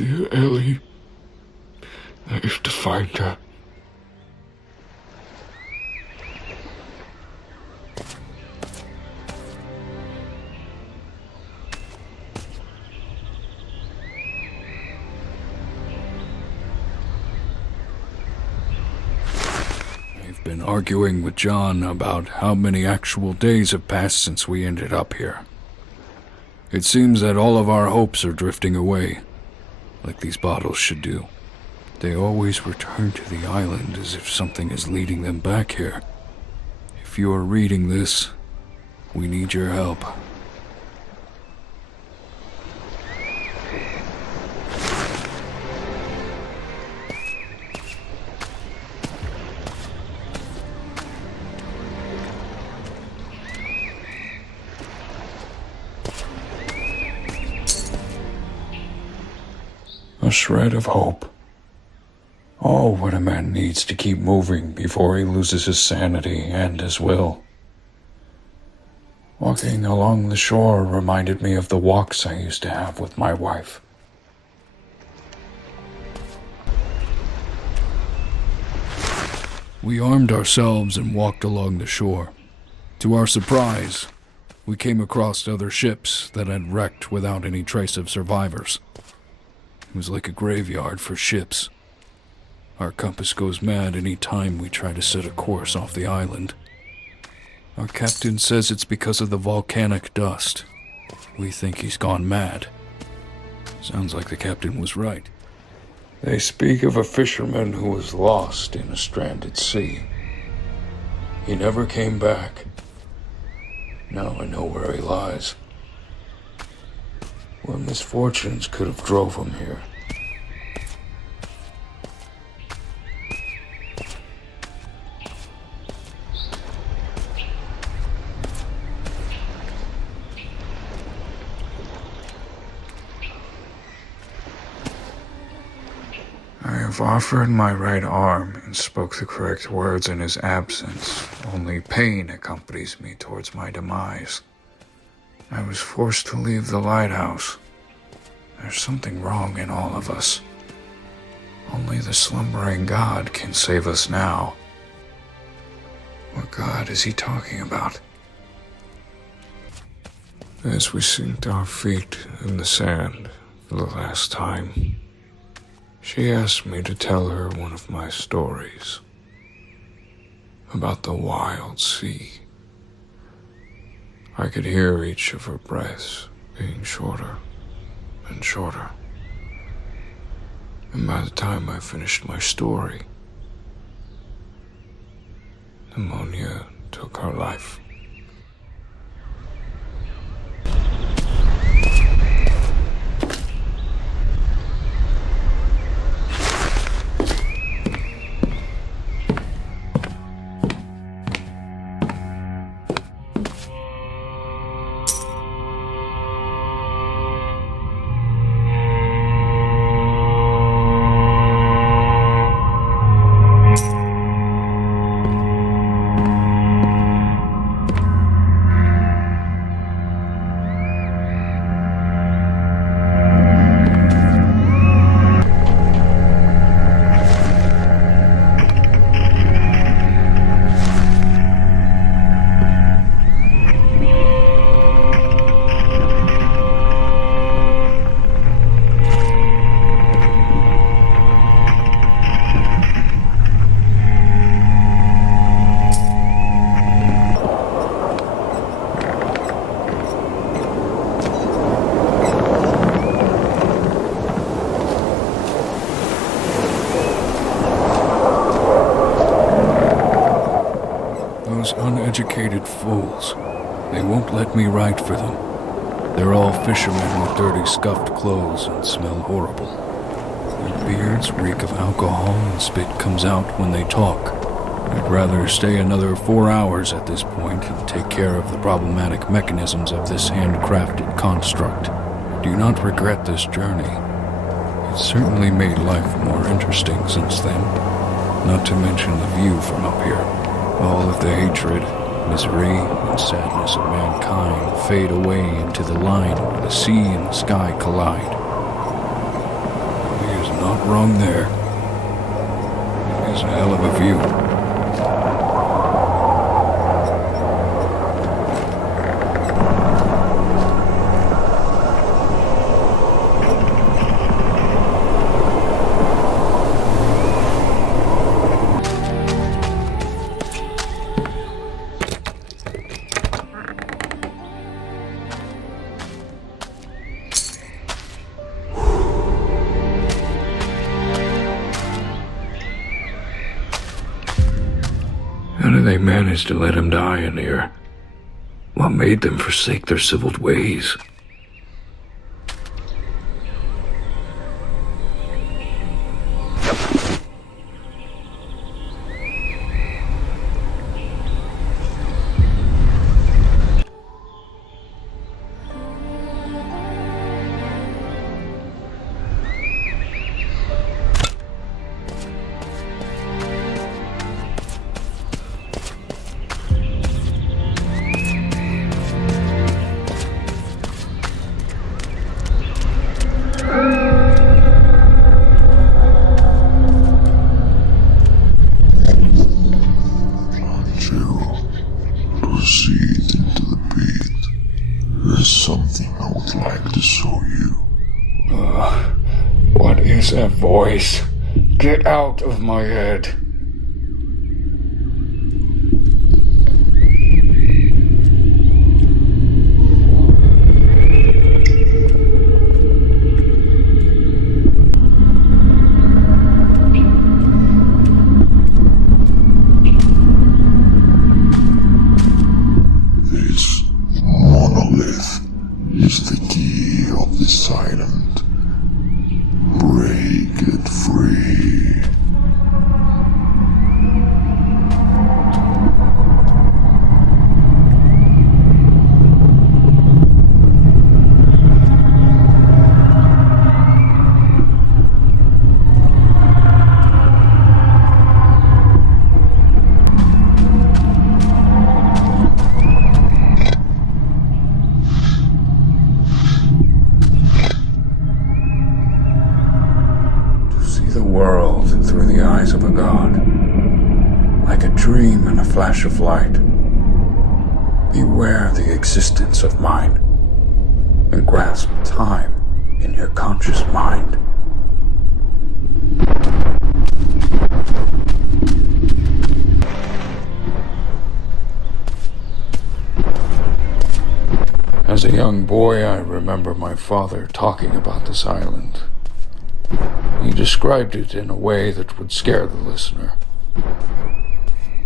Dear Ellie, I have to find her. I've been arguing with John about how many actual days have passed since we ended up here. It seems that all of our hopes are drifting away, like these bottles should do. They always return to the island as if something is leading them back here. If you are reading this, we need your help. A shred of hope. Oh, what a man needs to keep moving before he loses his sanity and his will. Walking along the shore reminded me of the walks I used to have with my wife. We armed ourselves and walked along the shore. To our surprise, we came across other ships that had wrecked without any trace of survivors. It was like a graveyard for ships. Our compass goes mad any time we try to set a course off the island. Our captain says it's because of the volcanic dust. We think he's gone mad. Sounds like the captain was right. They speak of a fisherman who was lost in a stranded sea. He never came back. Now I know where he lies. What misfortunes could have drove him here? I have offered my right arm and spoke the correct words in his absence. Only pain accompanies me towards my demise. I was forced to leave the lighthouse. There's something wrong in all of us. Only the slumbering God can save us now. What God is he talking about? As we sink our feet in the sand for the last time, she asked me to tell her one of my stories about the wild sea. I could hear each of her breaths being shorter and shorter. And by the time I finished my story, pneumonia took her life. Those uneducated fools. They won't let me write for them. They're all fishermen with dirty, scuffed clothes and smell horrible. Their beards reek of alcohol and spit comes out when they talk. I'd rather stay another 4 hours at this point and take care of the problematic mechanisms of this handcrafted construct. I do not regret this journey. It's certainly made life more interesting since then. Not to mention the view from up here. All of the hatred, misery, and sadness of mankind fade away into the line where the sea and the sky collide. not wrong there. It is a hell of a view. How did they manage to let him die in here? What made them forsake their civiled ways? Proceed into the pit. There's something I would like to show you. What is that voice? Get out of my head. This monolith is the key of this island. Break it free. The world through the eyes of a god, like a dream and a flash of light. Beware the existence of mind, and grasp time in your conscious mind. As a young boy, I remember my father talking about this island. He described it in a way that would scare the listener.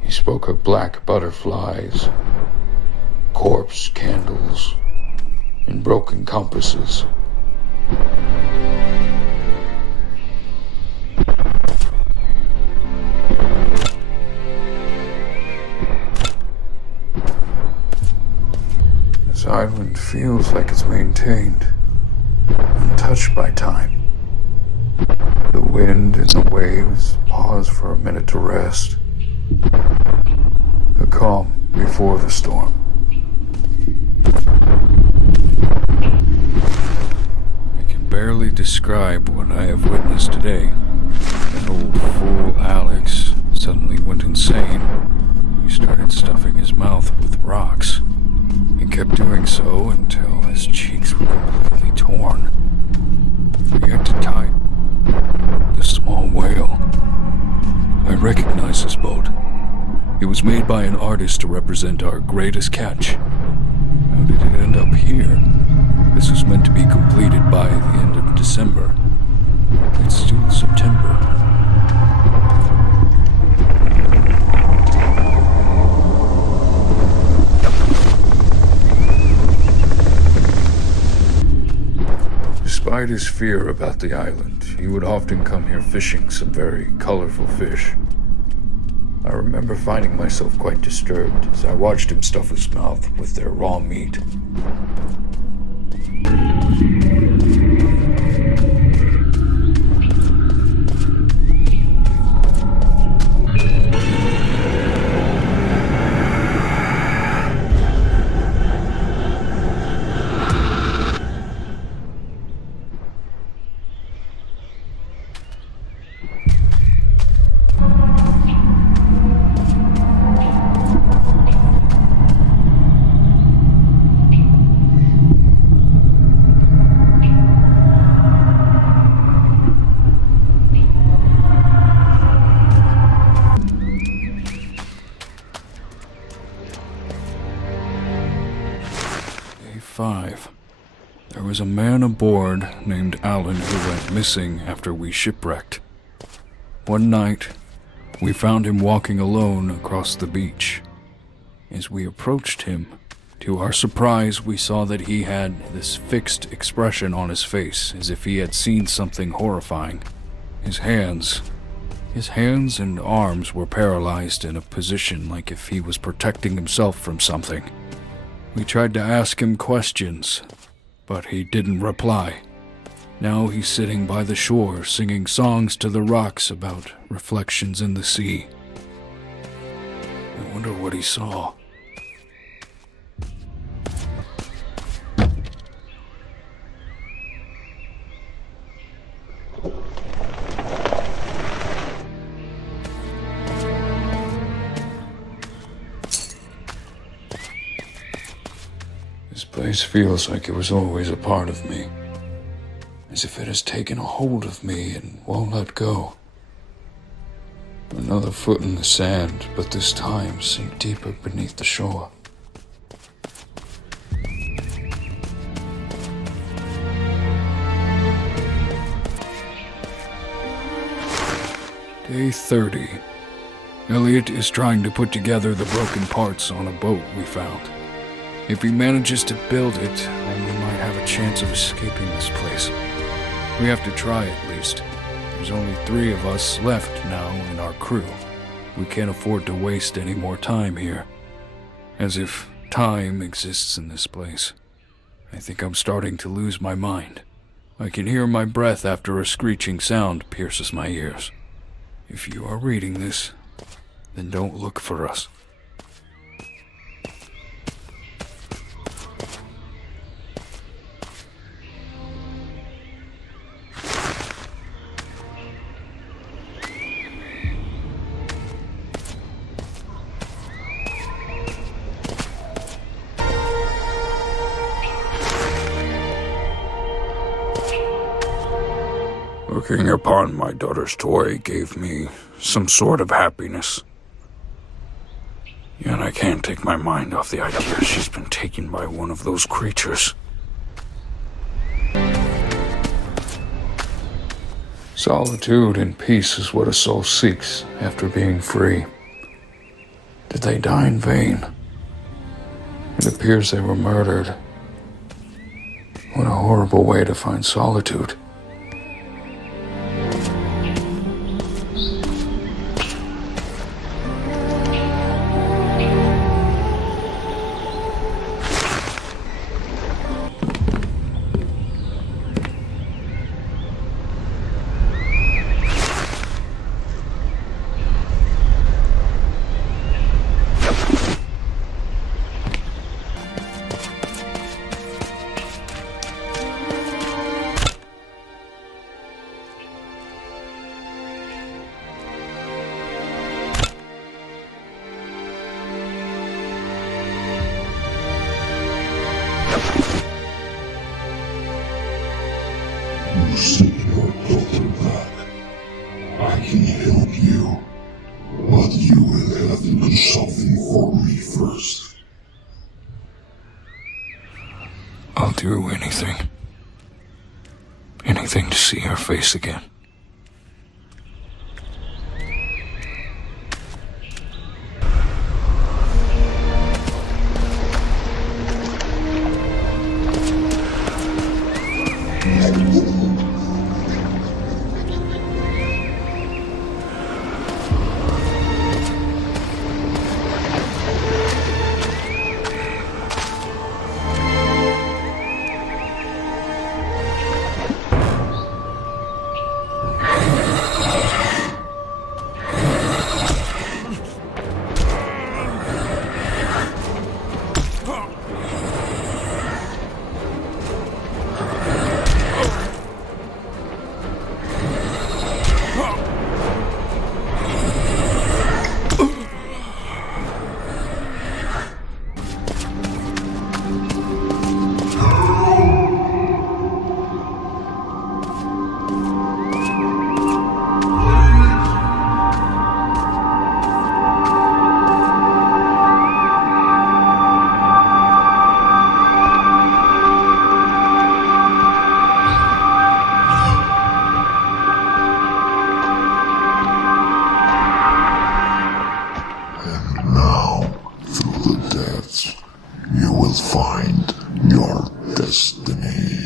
He spoke of black butterflies, corpse candles, and broken compasses. This island feels like it's maintained, untouched by time. The wind and the waves pause for a minute to rest. A calm before the storm. I can barely describe what I have witnessed today. That old fool Alex suddenly went insane. He started stuffing his mouth with rocks. He kept doing so until his cheeks were completely torn. We had to tie the small whale. I recognize this boat. It was made by an artist to represent our greatest catch. How did it end up here? This was meant to be completed by the end of December. It's still September. Despite his fear about the island, he would often come here fishing some very colorful fish. I remember finding myself quite disturbed as I watched him stuff his mouth with their raw meat. 1995. There was a man aboard named Alan who went missing after we shipwrecked. One night, we found him walking alone across the beach. As we approached him, to our surprise, we saw that he had this fixed expression on his face, as if he had seen something horrifying. His hands and arms were paralyzed in a position like if he was protecting himself from something. We tried to ask him questions, but he didn't reply. Now he's sitting by the shore singing songs to the rocks about reflections in the sea. I wonder what he saw. This place feels like it was always a part of me. As if it has taken a hold of me and won't let go. Another foot in the sand, but this time sink deeper beneath the shore. Day 30. Elliot is trying to put together the broken parts on a boat we found. If he manages to build it, then we might have a chance of escaping this place. We have to try at least. There's only 3 of us left now in our crew. We can't afford to waste any more time here. As if time exists in this place. I think I'm starting to lose my mind. I can hear my breath after a screeching sound pierces my ears. If you are reading this, then don't look for us. Looking upon my daughter's toy gave me some sort of happiness. Yet I can't take my mind off the idea she's been taken by one of those creatures. Solitude and peace is what a soul seeks after being free. Did they die in vain? It appears they were murdered. What a horrible way to find solitude. You seek your daughter back. I can help you, but you will have to do something for me first. I'll do anything. Anything to see her face again. Now, through the depths, you will find your destiny.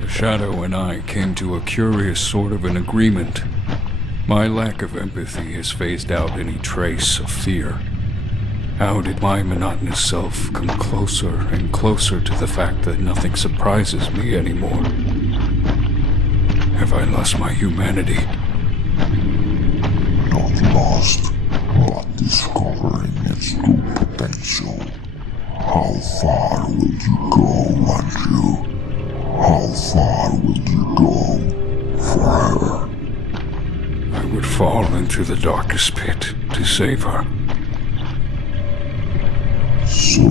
The Shadow and I came to a curious sort of an agreement. My lack of empathy has phased out any trace of fear. How did my monotonous self come closer and closer to the fact that nothing surprises me anymore? Have I lost my humanity? Not lost, but discovering its true potential. How far will you go, Andrew? How far will you go? Forever? I would fall into the darkest pit to save her. So